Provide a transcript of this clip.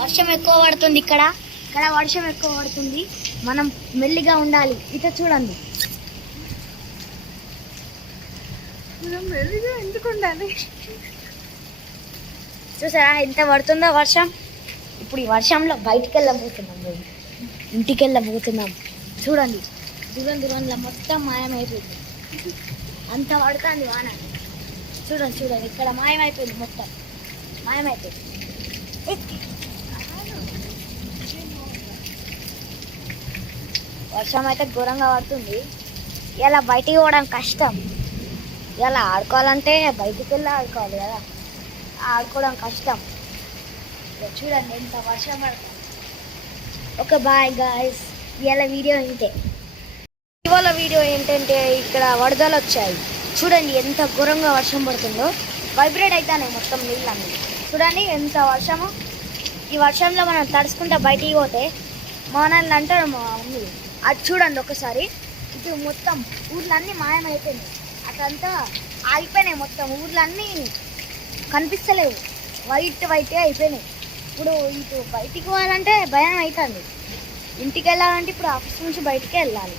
వర్షం ఎక్కువ పడుతుంది ఇక్కడ వర్షం ఎక్కువ పడుతుంది. మనం మెల్లిగా ఉండాలి. ఇట చూడండి, మనం మెల్లిగా ఎందుకు ఉండాలి? చూసారా ఎంత పడుతుందో వర్షం. ఇప్పుడు ఈ వర్షంలో బయటికి వెళ్ళబోతున్నాం, మేము ఇంటికి వెళ్ళబోతున్నాం. చూడండి, దూరంలో మొత్తం మాయమైపోయింది. అంత పడుతుంది వాన. చూడండి ఇక్కడ మాయమైపోయింది, మొత్తం మాయమైపోయింది. వర్షం అయితే ఘోరంగా పడుతుంది. ఇలా బయటికి పోవడం కష్టం. ఇలా ఆడుకోవాలంటే బయటికి వెళ్ళి ఆడుకోవాలి కదా, ఆడుకోవడం కష్టం. చూడండి ఎంత వర్షం పడుతుంది. ఓకే బాయ్ గాయ్స్, ఇవాళ వీడియో ఏంటంటే ఇక్కడ వరదలు వచ్చాయి. చూడండి ఎంత ఘోరంగా వర్షం పడుతుందో. వైబ్రేట్ అవుతాయి మొత్తం నీళ్ళన్నీ. చూడండి ఎంత వర్షము. ఈ వర్షంలో మనం తడుచుకుంటే బయటికి పోతే మనల్ని అంటారు మా మమ్మీ. అది చూడండి ఒకసారి, ఇటు మొత్తం ఊర్లన్నీ మాయమైపోయినాయి. అటంతా ఆగిపోయినాయి, మొత్తం ఊర్లన్నీ కనిపిస్తలేవు, వైట్ అయిపోయినాయి. ఇప్పుడు ఇటు బయటికి పోవాలంటే భయం అవుతుంది. ఇంటికి వెళ్ళాలంటే ఇప్పుడు ఆఫీస్ నుంచి బయటికి వెళ్ళాలి.